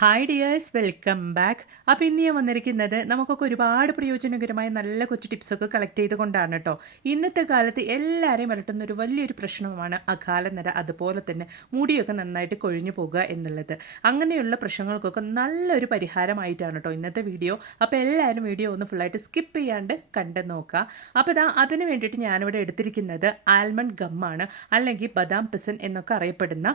Hi dears welcome back അപ്പോൾ ഇന്ന് ഞാൻ വന്നിരിക്കുന്നത് നമുക്കൊക്കെ ഒരുപാട് പ്രയോജനകരമായ നല്ല കൊച്ചു ടിപ്സൊക്കെ കളക്ട് ചെയ്തുകൊണ്ടാണ് കേട്ടോ ഇന്നത്തെ കാലത്ത് എല്ലാവരെയും വരട്ടുന്ന ഒരു വലിയൊരു പ്രശ്നമാണ് അകാലനര അതുപോലെ തന്നെ മുടിയൊക്കെ നന്നായിട്ട് കൊഴിഞ്ഞു പോകുക എന്നുള്ളത്. അങ്ങനെയുള്ള പ്രശ്നങ്ങൾക്കൊക്കെ നല്ലൊരു പരിഹാരമായിട്ടാണ് കേട്ടോ ഇന്നത്തെ വീഡിയോ അപ്പോൾ എല്ലാവരും വീഡിയോ ഒന്ന് ഫുള്ളായിട്ട് സ്കിപ്പ് ചെയ്യാണ്ട് കണ്ട് നോക്കുക അപ്പോൾ ഇതാ അതിന് വേണ്ടിയിട്ട് ഞാനിവിടെ എടുത്തിരിക്കുന്നത് ആൽമണ്ട് ഗമ്മാണ് അല്ലെങ്കിൽ ബദാം പിസൻ എന്നൊക്കെ അറിയപ്പെടുന്ന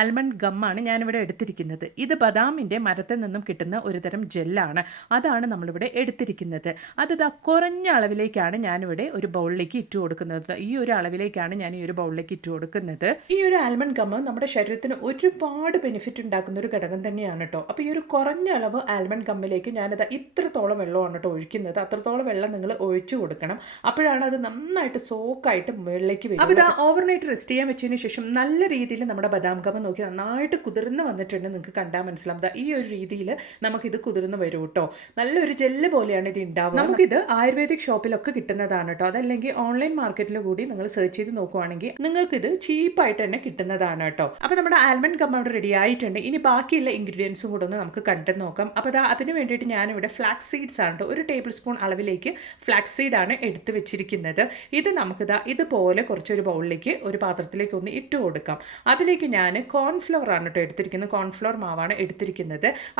ആൽമണ്ട് ഗമ്മാണ് ഞാനിവിടെ എടുത്തിരിക്കുന്നത്. ഇത് ബദാമിന്റെ മരത്തിൽ നിന്നും കിട്ടുന്ന ഒരു തരം ജെല്ലാണ്. അതാണ് നമ്മളിവിടെ എടുത്തിരിക്കുന്നത്. അത് ഇതാ കുറഞ്ഞ അളവിലേക്കാണ് ഞാനിവിടെ ഒരു ബൗളിലേക്ക് ഇട്ട് കൊടുക്കുന്നത്. ഈ ഒരു അളവിലേക്കാണ് ഞാൻ ഈ ഒരു ബൗളിലേക്ക് ഇട്ട് കൊടുക്കുന്നത്. ഈ ഒരു ആൽമണ്ട് ഗമ്മ് നമ്മുടെ ശരീരത്തിന് ഒരുപാട് ബെനിഫിറ്റ് ഉണ്ടാക്കുന്ന ഒരു ഘടകം തന്നെയാണ് കേട്ടോ അപ്പോൾ ഈ ഒരു കുറഞ്ഞ അളവ് ആൽമണ്ട് ഗമ്മിലേക്ക് ഞാനിത് ഇത്രത്തോളം വെള്ളമാണ് കേട്ടോ ഒഴിക്കുന്നത്. അത്രത്തോളം വെള്ളം നിങ്ങൾ ഒഴിച്ചു കൊടുക്കണം. അപ്പോഴാണ് അത് നന്നായിട്ട് സോക്കായിട്ട് മുകളിലേക്ക് വരും അപ്പോൾ ഇതാ ഓവർനൈറ്റ് റെസ്റ്റ് ചെയ്യാൻ വെച്ചതിന് ശേഷം നല്ല രീതിയിൽ നമ്മുടെ ബദാം ഗമ്മ നോക്കി നന്നായിട്ട് കുതിർന്ന് വന്നിട്ടുണ്ട് നിങ്ങൾക്ക് കണ്ടാൽ മനസ്സിലാവും. ഈ ഒരു രീതിയിൽ നമുക്കിത് കുതിർന്ന് വരും കേട്ടോ നല്ലൊരു ജെല്ല് പോലെയാണ് ഇത് ഉണ്ടാവുക നമുക്കിത് ആയുർവേദിക് ഷോപ്പിലൊക്കെ കിട്ടുന്നതാണ് കേട്ടോ അതല്ലെങ്കിൽ ഓൺലൈൻ മാർക്കറ്റിൽ കൂടി നിങ്ങൾ സെർച്ച് ചെയ്ത് നോക്കുവാണെങ്കിൽ നിങ്ങൾക്കിത് ചീപ്പായിട്ട് തന്നെ കിട്ടുന്നതാണ് കേട്ടോ അപ്പോൾ നമ്മുടെ ആൽമണ്ട് കമ്പൗണ്ട് റെഡി ആയിട്ടുണ്ട്. ഇനി ബാക്കിയുള്ള ഇൻഗ്രീഡിയൻസും കൂടെ ഒന്ന് നമുക്ക് കണ്ടു നോക്കാം. അപ്പോൾ അതാ അതിന് വേണ്ടിയിട്ട് ഞാനിവിടെ ഫ്ലാക്സ് സീഡ്സ് ആണ് കേട്ടോ ഒരു ടേബിൾ സ്പൂൺ അളവിലേക്ക് ഫ്ലാക്സ് സീഡ് ആണ് എടുത്ത് വെച്ചിരിക്കുന്നത്. ഇത് നമുക്കിതാ ഇതുപോലെ കുറച്ചൊരു ബൗളിലേക്ക് ഒരു പാത്രത്തിലേക്ക് ഒന്ന് ഇട്ട് കൊടുക്കാം. അതിലേക്ക് ഞാൻ കോൺഫ്ലവർ ആണ് കേട്ടോ എടുത്തിരിക്കുന്നത്. കോൺഫ്ലവർ മാവാണ് എടുത്തിരിക്കുന്നത്.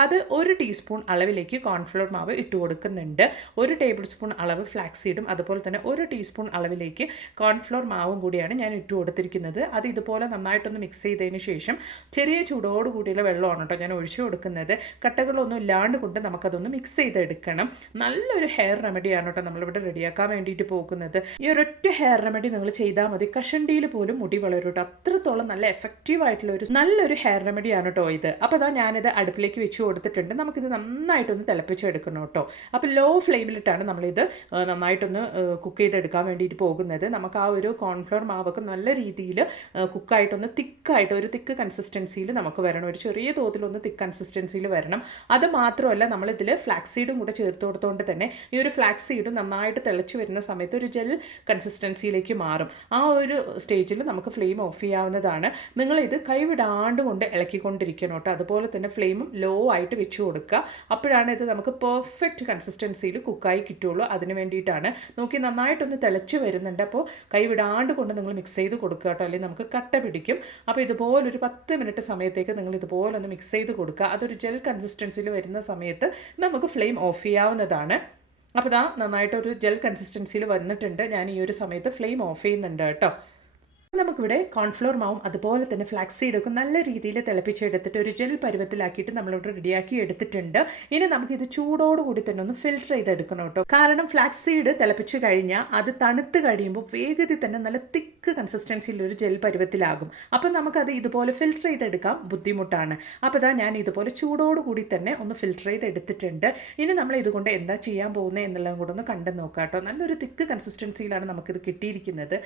അത് ഒരു ടീസ്പൂൺ അളവിലേക്ക് കോൺഫ്ലോർ മാവ് ഇട്ട് കൊടുക്കുന്നുണ്ട്. ഒരു ടേബിൾ സ്പൂൺ അളവ് ഫ്ലാക്സ് സീഡും അതുപോലെ തന്നെ ഒരു ടീസ്പൂൺ അളവിലേക്ക് കോൺഫ്ലോർ മാവും കൂടിയാണ് ഞാൻ ഇട്ട് കൊടുത്തിരിക്കുന്നത്. അത് ഇതുപോലെ നന്നായിട്ടൊന്ന് മിക്സ് ചെയ്തതിന് ശേഷം ചെറിയ ചൂടോട് കൂടിയുള്ള വെള്ളമാണ് കേട്ടോ ഞാൻ ഒഴിച്ചു കൊടുക്കുന്നത്. കട്ടകളൊന്നും ഇല്ലാണ്ട് കൊണ്ട് നമുക്കതൊന്ന് മിക്സ് ചെയ്തെടുക്കണം. നല്ലൊരു ഹെയർ റെമഡിയാണ് കേട്ടോ നമ്മളിവിടെ റെഡിയാക്കാൻ വേണ്ടിയിട്ട് പോകുന്നത്. ഈ ഒരൊറ്റ ഹെയർ റെമഡി നിങ്ങൾ ചെയ്താൽ മതി. കഷണ്ടിയിൽ പോലും മുടി വളരും കേട്ടോ. അത്രത്തോളം നല്ല എഫക്റ്റീവ് ആയിട്ടുള്ള ഒരു നല്ലൊരു ഹെയർ റെമഡിയാണ് കേട്ടോ ഇത്. അപ്പോൾ അതാ ഞാനിത് അടുപ്പിലേക്ക് വെച്ച് കൊടുത്തിട്ടുണ്ട്. നമുക്കിത് നന്നായിട്ടൊന്ന് തിളപ്പിച്ചെടുക്കണം കേട്ടോ. അപ്പോൾ ലോ ഫ്ലെയിമിലിട്ടാണ് നമ്മളിത് നന്നായിട്ടൊന്ന് കുക്ക് ചെയ്തെടുക്കാൻ വേണ്ടിയിട്ട് പോകുന്നത്. നമുക്ക് ആ ഒരു കോൺഫ്ലോർ മാവൊക്കെ നല്ല രീതിയിൽ കുക്കായിട്ടൊന്ന് തിക്കായിട്ട് ഒരു തിക്ക് കൺസിസ്റ്റൻസിയിൽ നമുക്ക് വരണം. ഒരു ചെറിയ തോതിലൊന്ന് തിക്ക് കൺസിസ്റ്റൻസിയിൽ വരണം. അത് മാത്രമല്ല നമ്മളിതിൽ ഫ്ലാക്സ് സീഡും കൂടെ ചേർത്ത് കൊടുത്തുകൊണ്ട് തന്നെ ഈ ഒരു ഫ്ലാക്സ് സീഡ് നന്നായിട്ട് തിളച്ച് വരുന്ന സമയത്ത് ഒരു ജെൽ കൺസിസ്റ്റൻസിയിലേക്ക് മാറും. ആ ഒരു സ്റ്റേജിൽ നമുക്ക് ഫ്ലെയിം ഓഫ് ചെയ്യാവുന്നതാണ്. നിങ്ങളിത് കൈവിടാണ്ട് കൊണ്ട് ഇളക്കിക്കൊണ്ടിരിക്കണം കേട്ടോ. അതുപോലെ തന്നെ ഫ്ലെയിമും ലോ ആയിട്ട് വെച്ച് കൊടുക്കുക. അപ്പോഴാണ് ഇത് നമുക്ക് പെർഫെക്റ്റ് കൺസിസ്റ്റൻസിയിൽ കുക്കായി കിട്ടുള്ളൂ അതിന് വേണ്ടിയിട്ടാണ്. നോക്കി നന്നായിട്ടൊന്ന് തിളച്ച് വരുന്നുണ്ട്. അപ്പോൾ കൈ കൈവിടാണ്ട് കൊണ്ട് നിങ്ങൾ മിക്സ് ചെയ്ത് കൊടുക്കുക കേട്ടോ. അല്ലെങ്കിൽ നമുക്ക് കട്ട പിടിക്കും. അപ്പോൾ ഇതുപോലെ ഒരു പത്ത് മിനിറ്റ് സമയത്തേക്ക് നിങ്ങൾ ഇതുപോലെ ഒന്ന് മിക്സ് ചെയ്ത് കൊടുക്കുക. അതൊരു ജെൽ കൺസിസ്റ്റൻസിയിൽ വരുന്ന സമയത്ത് നമുക്ക് ഫ്ലെയിം ഓഫ് ചെയ്യാവുന്നതാണ്. അപ്പോൾ ഇതാ നന്നായിട്ടൊരു ജെൽ കൺസിസ്റ്റൻസിയിൽ വന്നിട്ടുണ്ട്. ഞാൻ ഈ ഒരു സമയത്ത് ഫ്ലെയിം ഓഫ് ചെയ്യുന്നുണ്ട് കേട്ടോ. നമുക്കിവിടെ കോൺഫ്ലോർ മാവും അതുപോലെ തന്നെ ഫ്ലാക്സ് സീഡൊക്കെ നല്ല രീതിയിൽ തിളപ്പിച്ചെടുത്തിട്ട് ഒരു ജെൽ പരുവത്തിലാക്കിയിട്ട് നമ്മളിവിടെ റെഡിയാക്കി എടുത്തിട്ടുണ്ട്. ഇനി നമുക്കിത് ചൂടോടുകൂടി തന്നെ ഒന്ന് ഫിൽറ്റർ ചെയ്തെടുക്കണം കേട്ടോ. കാരണം ഫ്ലാക്സ് സീഡ് തിളപ്പിച്ച് കഴിഞ്ഞാൽ അത് തണുത്ത് കഴിയുമ്പോൾ വേഗത്തിൽ തന്നെ നല്ല തിക്ക് കൺസിസ്റ്റൻസിയിൽ ഒരു ജെൽ പരുവത്തിലാകും. അപ്പം നമുക്കത് ഇതുപോലെ ഫിൽറ്റർ ചെയ്തെടുക്കാൻ ബുദ്ധിമുട്ടാണ്. അപ്പോൾ ഇതാ ഞാൻ ഇതുപോലെ ചൂടോടുകൂടി തന്നെ ഒന്ന് ഫിൽറ്റർ ചെയ്ത് എടുത്തിട്ടുണ്ട് ഇനി നമ്മൾ ഇതുകൊണ്ട് എന്താ ചെയ്യാൻ പോകുന്നത് എന്നുള്ളതും കൂടെ ഒന്ന് കണ്ടു നോക്കാം കേട്ടോ. നല്ലൊരു തിക്ക് കൺസിസ്റ്റൻസിയിലാണ് നമുക്കിത് കിട്ടിയിരിക്കുന്നത്.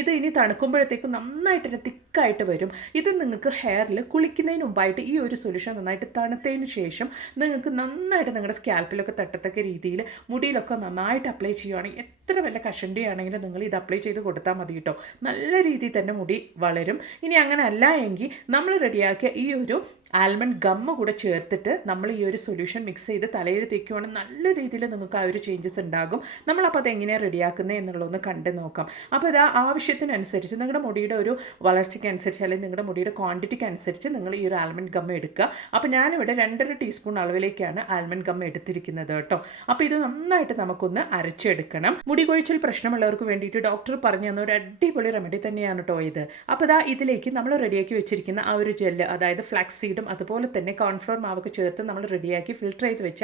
ഇത് ഇനി തണുക്കുമ്പോഴത്തേക്കും നന്നായിട്ട് തന്നെ തിക്കായിട്ട് വരും. ഇത് നിങ്ങൾക്ക് ഹെയറിൽ കുളിക്കുന്നതിന് മുമ്പായിട്ട് ഈ ഒരു സൊല്യൂഷൻ നന്നായിട്ട് തണുത്തതിന് ശേഷം നിങ്ങൾക്ക് നന്നായിട്ട് നിങ്ങളുടെ സ്കാൽപ്പിലൊക്കെ തട്ടത്തക്ക രീതിയിൽ മുടിയിലൊക്കെ നന്നായിട്ട് അപ്ലൈ ചെയ്യുവാണെങ്കിൽ എത്ര വല്ല കഷണ്ടി ആണെങ്കിലും നിങ്ങൾ ഇത് അപ്ലൈ ചെയ്ത് കൊടുത്താൽ മതി കേട്ടോ. നല്ല രീതിയിൽ തന്നെ മുടി വളരും. ഇനി അങ്ങനെ അല്ല എങ്കിൽ നമ്മൾ റെഡിയാക്കിയ ഈ ഒരു ആൽമണ്ട് ഗമ്മ് കൂടെ ചേർത്തിട്ട് നമ്മൾ ഈ ഒരു സൊല്യൂഷൻ മിക്സ് ചെയ്ത് തലയിൽ തേക്കുവാണെങ്കിൽ നല്ല രീതിയിൽ നിങ്ങൾക്ക് ആ ഒരു ചേഞ്ചസ് ഉണ്ടാകും. നമ്മളപ്പോൾ അത് എങ്ങനെയാണ് റെഡിയാക്കുന്നത് എന്നുള്ളതൊന്ന് കണ്ടു നോക്കാം. അപ്പോൾ ഇത് ആവശ്യത്തിനനുസരിച്ച് നിങ്ങളുടെ മുടിയുടെ ഒരു വളർച്ചയ്ക്കനുസരിച്ച് അല്ലെങ്കിൽ നിങ്ങളുടെ മുടിയുടെ ക്വാണ്ടിറ്റിക്ക് അനുസരിച്ച് നിങ്ങൾ ഈ ഒരു ആൽമണ്ട് ഗമ്മ എടുക്കുക. അപ്പോൾ ഞാനിവിടെ രണ്ടര ടീസ്പൂൺ അളവിലേക്കാണ് ആൽമണ്ട് ഗമ്മ എടുത്തിരിക്കുന്നത് കേട്ടോ. അപ്പോൾ ഇത് നന്നായിട്ട് നമുക്കൊന്ന് അരച്ചെടുക്കണം. മുടി കൊഴിച്ചിൽ പ്രശ്നമുള്ളവർക്ക് വേണ്ടിയിട്ട് ഡോക്ടർ പറഞ്ഞു തന്ന ഒരു അടിപൊളി റെമഡി തന്നെയാണ് കേട്ടോ ഇത്. അപ്പോൾ ഇതാ ഇതിലേക്ക് നമ്മൾ റെഡിയാക്കി വെച്ചിരിക്കുന്ന ആ ഒരു ജെല്ല് അതായത് ഫ്ലാക്സ് സീഡും അതുപോലെ തന്നെ കോൺഫ്ലോർ മാവൊക്കെ ചേർത്ത് നമ്മൾ റെഡിയാക്കി ഫിൽട്ടർ ചെയ്ത് വെച്ച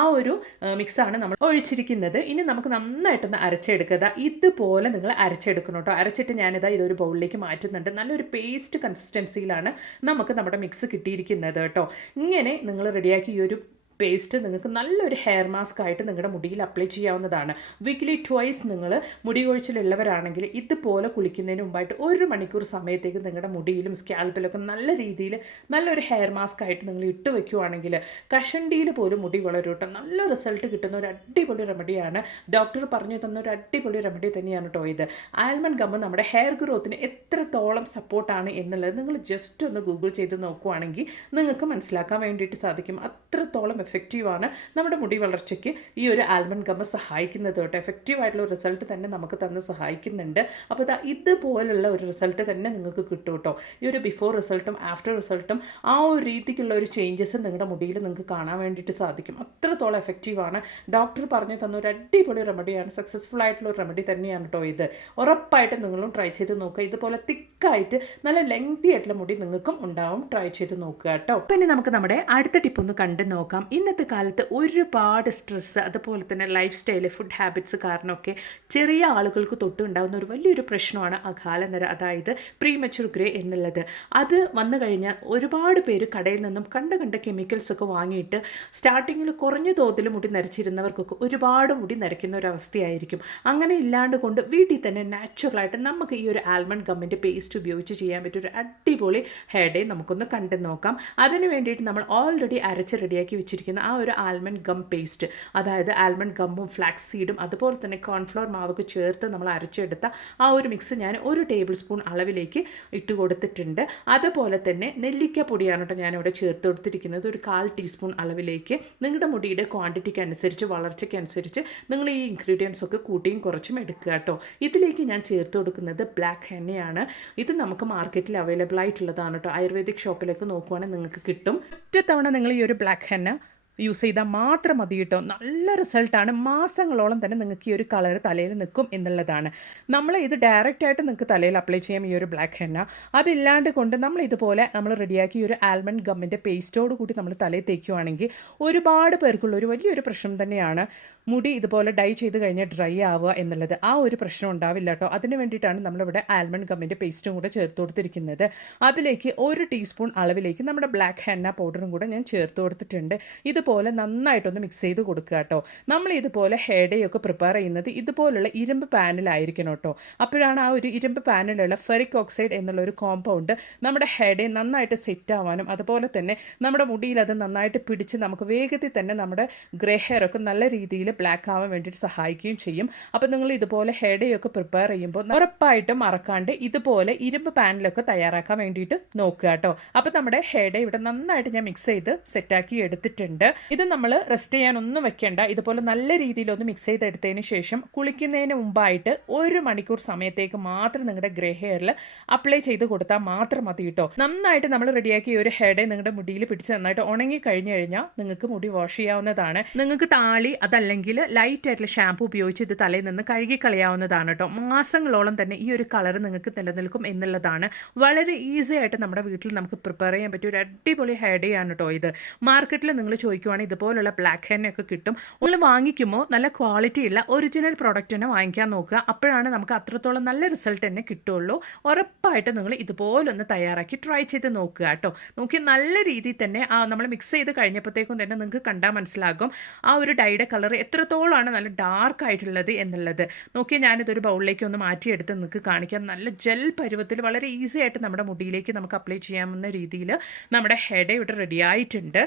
ആ ഒരു മിക്സാണ് നമ്മൾ ഒഴിച്ചിരിക്കുന്നത്. ഇനി നമുക്ക് നന്നായിട്ടൊന്ന് അരച്ചെടുക്കുക. ഇതുപോലെ നിങ്ങൾ അരച്ചെടുക്കണം കേട്ടോ അരച്ചിട്ട് ഞാനിതാ ഇതൊരു ബൗളിലേക്ക് മാറ്റുന്നുണ്ട്. നല്ലൊരു പേസ്റ്റ് കൺസിസ്റ്റൻസിയിലാണ് നമുക്ക് നമ്മുടെ മിക്സ് കിട്ടിയിരിക്കുന്നത് കേട്ടോ ഇങ്ങനെ നിങ്ങൾ റെഡിയാക്കി ഈ ഒരു പേസ്റ്റ് നിങ്ങൾക്ക് നല്ലൊരു ഹെയർ മാസ്ക് ആയിട്ട് നിങ്ങളുടെ മുടിയിൽ അപ്ലൈ ചെയ്യാവുന്നതാണ്. വീക്ക്ലി ട്വൈസ് നിങ്ങൾ മുടി കൊഴിച്ചിലുള്ളവരാണെങ്കിൽ ഇതുപോലെ കുളിക്കുന്നതിന് മുമ്പായിട്ട് ഒരു മണിക്കൂർ സമയത്തേക്ക് നിങ്ങളുടെ മുടിയിലും സ്കാൽപ്പിലൊക്കെ നല്ല രീതിയിൽ നല്ലൊരു ഹെയർ മാസ്ക് ആയിട്ട് നിങ്ങൾ ഇട്ട് വെക്കുവാണെങ്കിൽ കഷണ്ടിയിൽ പോലും മുടി വളരൂട്ടോ. നല്ല റിസൾട്ട് കിട്ടുന്ന ഒരു അടിപൊളി റെമഡിയാണ് ഡോക്ടർ പറഞ്ഞു തന്ന ഒരു അടിപൊളി റെമഡി തന്നെയാണ് കേട്ടോ ഇത്. ആൽമണ്ട് ഗമ്മ് നമ്മുടെ ഹെയർ ഗ്രോത്തിന് എത്രത്തോളം സപ്പോർട്ടാണ് എന്നുള്ളത് നിങ്ങൾ ജസ്റ്റ് ഒന്ന് ഗൂഗിൾ ചെയ്ത് നോക്കുവാണെങ്കിൽ നിങ്ങൾക്ക് മനസ്സിലാക്കാൻ വേണ്ടിയിട്ട് സാധിക്കും. അത്രത്തോളം എഫക്റ്റീവാണ് നമ്മുടെ മുടി വളർച്ചയ്ക്ക് ഈ ഒരു ആൽമണ്ട് ഗമ്മ സഹായിക്കുന്നത് കേട്ടോ. എഫക്റ്റീവ് ആയിട്ടുള്ള റിസൾട്ട് തന്നെ നമുക്ക് തന്ന് സഹായിക്കുന്നുണ്ട്. അപ്പോൾ ഇതാ ഇതുപോലുള്ള ഒരു റിസൾട്ട് തന്നെ നിങ്ങൾക്ക് കിട്ടും കേട്ടോ. ഈ ഒരു ബിഫോർ റിസൾട്ടും ആഫ്റ്റർ റിസൾട്ടും ആ ഒരു രീതിക്കുള്ള ഒരു ചേഞ്ചസ് നിങ്ങളുടെ മുടിയിൽ നിങ്ങൾക്ക് കാണാൻ വേണ്ടിയിട്ട് സാധിക്കും. അത്രത്തോളം എഫക്റ്റീവാണ് ഡോക്ടർ പറഞ്ഞു തന്ന ഒരു അടിപൊളി റെമഡിയാണ് സക്സസ്ഫുൾ ആയിട്ടുള്ള ഒരു റെമഡി തന്നെയാണ് കേട്ടോ ഇത്. ഉറപ്പായിട്ട് നിങ്ങളും ട്രൈ ചെയ്ത് നോക്കുക. ഇതുപോലെ തിക്കായിട്ട് നല്ല ലെങ്തി ആയിട്ടുള്ള മുടി നിങ്ങൾക്കും ഉണ്ടാവും. ട്രൈ ചെയ്ത് നോക്കുക കേട്ടോ. പിന്നെ നമുക്ക് നമ്മുടെ അടുത്ത ടിപ്പ് ഒന്ന് കണ്ടു നോക്കാം. ഇന്നത്തെ കാലത്ത് ഒരുപാട് സ്ട്രെസ്സ് അതുപോലെ തന്നെ ലൈഫ് സ്റ്റൈൽ ഫുഡ് ഹാബിറ്റ്സ് കാരണമൊക്കെ ചെറിയ ആളുകൾക്ക് തൊട്ടുണ്ടാകുന്ന ഒരു വലിയൊരു പ്രശ്നമാണ് അകാലനര അതായത് പ്രീമച്ചുർ ഗ്രേ എന്നുള്ളത്. അത് വന്നു കഴിഞ്ഞാൽ ഒരുപാട് പേര് കടയിൽ നിന്നും കണ്ട കണ്ട കെമിക്കൽസ് ഒക്കെ വാങ്ങിയിട്ട് സ്റ്റാർട്ടിങ്ങിൽ കുറഞ്ഞ തോതിൽ മുടി നരച്ചിരുന്നവർക്കൊക്കെ ഒരുപാട് മുടി നരയ്ക്കുന്ന ഒരു അവസ്ഥയായിരിക്കും. അങ്ങനെ ഇല്ലാണ്ട് കൊണ്ട് വീട്ടിൽ തന്നെ നാച്ചുറലായിട്ട് നമുക്ക് ഈ ഒരു ആൽമണ്ട് ഗമ്മിന്റെ പേസ്റ്റ് ഉപയോഗിച്ച് ചെയ്യാൻ പറ്റിയ ഒരു അടിപൊളി ഹെയർ ഡേ നമുക്കൊന്ന് കണ്ടു നോക്കാം. അതിന് വേണ്ടിയിട്ട് നമ്മൾ ഓൾറെഡി അരച്ച് റെഡിയാക്കി വെച്ചിരിക്കുന്ന ആ ഒരു ആൽമണ്ട് ഗം പേസ്റ്റ് അതായത് ആൽമണ്ട് ഗമ്മും ഫ്ലാക്സ് സീഡും അതുപോലെ തന്നെ കോൺഫ്ലോർ മാവൊക്കെ ചേർത്ത് നമ്മൾ അരച്ചെടുത്ത ആ ഒരു മിക്സ് ഞാൻ ഒരു ടേബിൾ സ്പൂൺ അളവിലേക്ക് ഇട്ട് കൊടുത്തിട്ടുണ്ട്. അതുപോലെ തന്നെ നെല്ലിക്ക പൊടിയാണ് കേട്ടോ ഞാനിവിടെ ചേർത്ത് കൊടുത്തിരിക്കുന്നത്. ഒരു കാൽ ടീസ്പൂൺ അളവിലേക്ക് നിങ്ങളുടെ മുടിയുടെ ക്വാണ്ടിറ്റിക്ക് അനുസരിച്ച് വളർച്ചയ്ക്ക് അനുസരിച്ച് നിങ്ങൾ ഈ ഇൻഗ്രീഡിയൻസ് ഒക്കെ കൂട്ടിയും കുറച്ചും എടുക്കുക കേട്ടോ. ഇതിലേക്ക് ഞാൻ ചേർത്ത് കൊടുക്കുന്നത് ബ്ലാക്ക് ഹെന്നയാണ്. ഇത് നമുക്ക് മാർക്കറ്റിൽ അവൈലബിൾ ആയിട്ടുള്ളതാണ് കേട്ടോ. ആയുർവേദിക് ഷോപ്പിലേക്ക് നോക്കുവാണെങ്കിൽ നിങ്ങൾക്ക് കിട്ടും. ഒറ്റ തവണ നിങ്ങൾ ഈ ഒരു ബ്ലാക്ക് ഹെന്ന യൂസ് ചെയ്താൽ മാത്രം മതി കേട്ടോ. നല്ല റിസൾട്ടാണ് മാസങ്ങളോളം തന്നെ നിങ്ങൾക്ക് ഈ ഒരു കളർ തലയിൽ നിൽക്കും എന്നുള്ളതാണ്. നമ്മൾ ഇത് ഡയറക്റ്റായിട്ട് നിങ്ങൾക്ക് തലയിൽ അപ്ലൈ ചെയ്യാം ഈ ഒരു ബ്ലാക്ക് ഹെന്ന അതില്ലാണ്ട് കൊണ്ട് നമ്മൾ ഇതുപോലെ നമ്മൾ റെഡിയാക്കി ഒരു ആൽമണ്ട് ഗമ്മിന്റെ പേസ്റ്റോട് കൂടി നമ്മൾ തലയിൽ തേക്കുവാണെങ്കിൽ ഒരുപാട് പേർക്കുള്ള ഒരു വലിയൊരു പ്രശ്നം തന്നെയാണ്. മുടി ഇതുപോലെ ഡൈ ചെയ്ത് കഴിഞ്ഞാൽ ഡ്രൈ ആവുക എന്നുള്ളത് ആ ഒരു പ്രശ്നം ഉണ്ടാവില്ല കേട്ടോ. അതിന് വേണ്ടിയിട്ടാണ് നമ്മളിവിടെ ആൽമണ്ട് ഗമ്മിന്റെ പേസ്റ്റും കൂടെ ചേർത്ത് കൊടുത്തിരിക്കുന്നത്. അതിലേക്ക് ഒരു ടീസ്പൂൺ അളവിലേക്ക് നമ്മുടെ ബ്ലാക്ക് ഹെന്ന പൗഡറും കൂടെ ഞാൻ ചേർത്ത് കൊടുത്തിട്ടുണ്ട്. ഇതുപോലെ നന്നായിട്ടൊന്ന് മിക്സ് ചെയ്ത് കൊടുക്കുക കേട്ടോ. നമ്മൾ ഇതുപോലെ ഹെഡയൊക്കെ പ്രിപ്പയർ ചെയ്യുന്നത് ഇതുപോലുള്ള ഇരുമ്പ് പാനിലായിരിക്കണം കേട്ടോ. അപ്പോഴാണ് ആ ഒരു ഇരുമ്പ് പാനിലുള്ള ഫെറിക് ഓക്സൈഡ് എന്നുള്ള ഒരു കോമ്പൗണ്ട് നമ്മുടെ ഹെഡെ നന്നായിട്ട് സെറ്റ് ആവാനും അതുപോലെ തന്നെ നമ്മുടെ മുടിയിൽ അത് നന്നായിട്ട് പിടിച്ച് നമുക്ക് വേഗത്തിൽ തന്നെ നമ്മുടെ ഗ്രേ ഹെയർ ഒക്കെ നല്ല രീതിയിൽ ബ്ലാക്ക് ആവാൻ വേണ്ടിയിട്ട് സഹായിക്കുകയും ചെയ്യും. അപ്പോൾ നിങ്ങൾ ഇതുപോലെ ഹെഡയൊക്കെ പ്രിപ്പയർ ചെയ്യുമ്പോൾ ഉറപ്പായിട്ടും മറക്കാണ്ട് ഇതുപോലെ ഇരുമ്പ് പാനിലൊക്കെ തയ്യാറാക്കാൻ വേണ്ടിയിട്ട് നോക്കുക കേട്ടോ. അപ്പോൾ നമ്മുടെ ഹെഡ ഇവിടെ നന്നായിട്ട് ഞാൻ മിക്സ് ചെയ്ത് സെറ്റാക്കി എടുത്തിട്ടുണ്ട്. ഇത് നമ്മൾ റെസ്റ്റ് ചെയ്യാനൊന്നും വെക്കേണ്ട. ഇതുപോലെ നല്ല രീതിയിലൊന്ന് മിക്സ് ചെയ്തെടുത്തതിന് ശേഷം കുളിക്കുന്നതിന് മുമ്പായിട്ട് ഒരു മണിക്കൂർ സമയത്തേക്ക് മാത്രം നിങ്ങളുടെ ഗ്രേ ഹെയറിൽ അപ്ലൈ ചെയ്ത് കൊടുത്താൽ മാത്രം മതി കേട്ടോ. നന്നായിട്ട് നമ്മൾ റെഡിയാക്കി ഒരു ഹെഡ് നിങ്ങളുടെ മുടിയിൽ പിടിച്ച് നന്നായിട്ട് ഉണങ്ങി കഴിഞ്ഞു കഴിഞ്ഞാൽ നിങ്ങൾക്ക് മുടി വാഷ് ചെയ്യാവുന്നതാണ്. നിങ്ങൾക്ക് താളി അതല്ലെങ്കിൽ ലൈറ്റ് ആയിട്ടുള്ള ഷാമ്പു ഉപയോഗിച്ച് ഇത് തലയിൽ നിന്ന് കഴുകിക്കളയാവുന്നതാണ് കേട്ടോ മാസങ്ങളോളം തന്നെ ഈ ഒരു കളർ നിങ്ങൾക്ക് നിലനിൽക്കും എന്നുള്ളതാണ്. വളരെ ഈസി ആയിട്ട് നമ്മുടെ വീട്ടിൽ നമുക്ക് പ്രിപ്പയർ ചെയ്യാൻ പറ്റിയ ഒരു അടിപൊളി ഹെയർ ഡേ ആണ് കേട്ടോ ഇത്. മാർക്കറ്റിൽ നിങ്ങൾ ചോദിക്കുവാണെങ്കിൽ ഇതുപോലുള്ള ബ്ലാക്ക് ഹെയറിനൊക്കെ കിട്ടും. നിങ്ങൾ വാങ്ങിക്കുമ്പോൾ നല്ല ക്വാളിറ്റി ഉള്ള ഒറിജിനൽ പ്രോഡക്റ്റ് തന്നെ വാങ്ങിക്കാൻ നോക്കുക. അപ്പോഴാണ് നമുക്ക് അത്രത്തോളം നല്ല റിസൾട്ട് തന്നെ കിട്ടുള്ളൂ ഉറപ്പായിട്ട് നിങ്ങൾ ഇതുപോലൊന്ന് തയ്യാറാക്കി ട്രൈ ചെയ്ത് നോക്കുക കേട്ടോ നോക്കി നല്ല രീതിയിൽ തന്നെ നമ്മൾ മിക്സ് ചെയ്ത് കഴിഞ്ഞപ്പോഴത്തേക്കും തന്നെ നിങ്ങൾക്ക് കണ്ടാൽ മനസ്സിലാകും. ആ ഒരു ഡൈയുടെ കളർ എത്രത്തോളമാണ് നല്ല ഡാർക്ക് ആയിട്ടുള്ളത് എന്നുള്ളത്. നോക്കിയാൽ ഞാനിതൊരു ബൗളിലേക്ക് ഒന്ന് മാറ്റിയെടുത്ത് നിങ്ങൾക്ക് കാണിക്കാം. നല്ല ജെൽ പരുവത്തിൽ വളരെ ഈസി ആയിട്ട് നമ്മുടെ മുടിയിലേക്ക് നമുക്ക് അപ്ലൈ ചെയ്യാവുന്ന രീതിയിൽ നമ്മുടെ ഹെഡ് ഇവിടെ റെഡി ആയിട്ടുണ്ട്.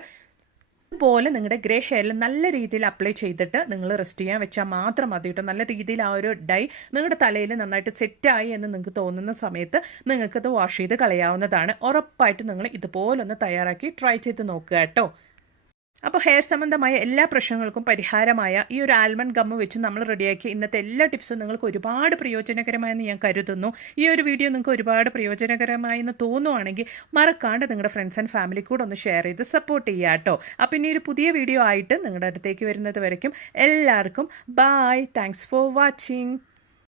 ഇതുപോലെ നിങ്ങളുടെ ഗ്രേ ഹെയറിൽ നല്ല രീതിയിൽ അപ്ലൈ ചെയ്തിട്ട് നിങ്ങൾ റെസ്റ്റ് ചെയ്യാൻ വെച്ചാൽ മാത്രം മതി കേട്ടോ നല്ല രീതിയിൽ ആ ഒരു ഡൈ നിങ്ങളുടെ തലയിൽ നന്നായിട്ട് സെറ്റായി എന്ന് നിങ്ങൾക്ക് തോന്നുന്ന സമയത്ത് നിങ്ങൾക്കത് വാഷ് ചെയ്ത് കളയാവുന്നതാണ്. ഉറപ്പായിട്ട് നിങ്ങൾ ഇതുപോലൊന്ന് തയ്യാറാക്കി ട്രൈ ചെയ്ത് നോക്കുക കേട്ടോ അപ്പോൾ ഹെയർ സംബന്ധമായ എല്ലാ പ്രശ്നങ്ങൾക്കും പരിഹാരമായ ഈ ഒരു ആൽമണ്ട് ഗമ്മ് വെച്ച് നമ്മൾ റെഡിയാക്കി ഇന്നത്തെ എല്ലാ ടിപ്സും നിങ്ങൾക്ക് ഒരുപാട് പ്രയോജനകരമായെന്ന് ഞാൻ കരുതുന്നു. ഈ ഒരു വീഡിയോ നിങ്ങൾക്ക് ഒരുപാട് പ്രയോജനകരമായെന്ന് തോന്നുവാണെങ്കിൽ മറക്കാണ്ട് നിങ്ങളുടെ ഫ്രണ്ട്സ് ആൻഡ് ഫാമിലി കൂടെ ഒന്ന് ഷെയർ ചെയ്ത് സപ്പോർട്ട് ചെയ്യുക കേട്ടോ. അപ്പം ഇനി ഒരു പുതിയ വീഡിയോ ആയിട്ട് നിങ്ങളുടെ അടുത്തേക്ക് വരുന്നത് വരയ്ക്കും. എല്ലാവർക്കും ബായ് താങ്ക്സ് ഫോർ വാച്ചിങ്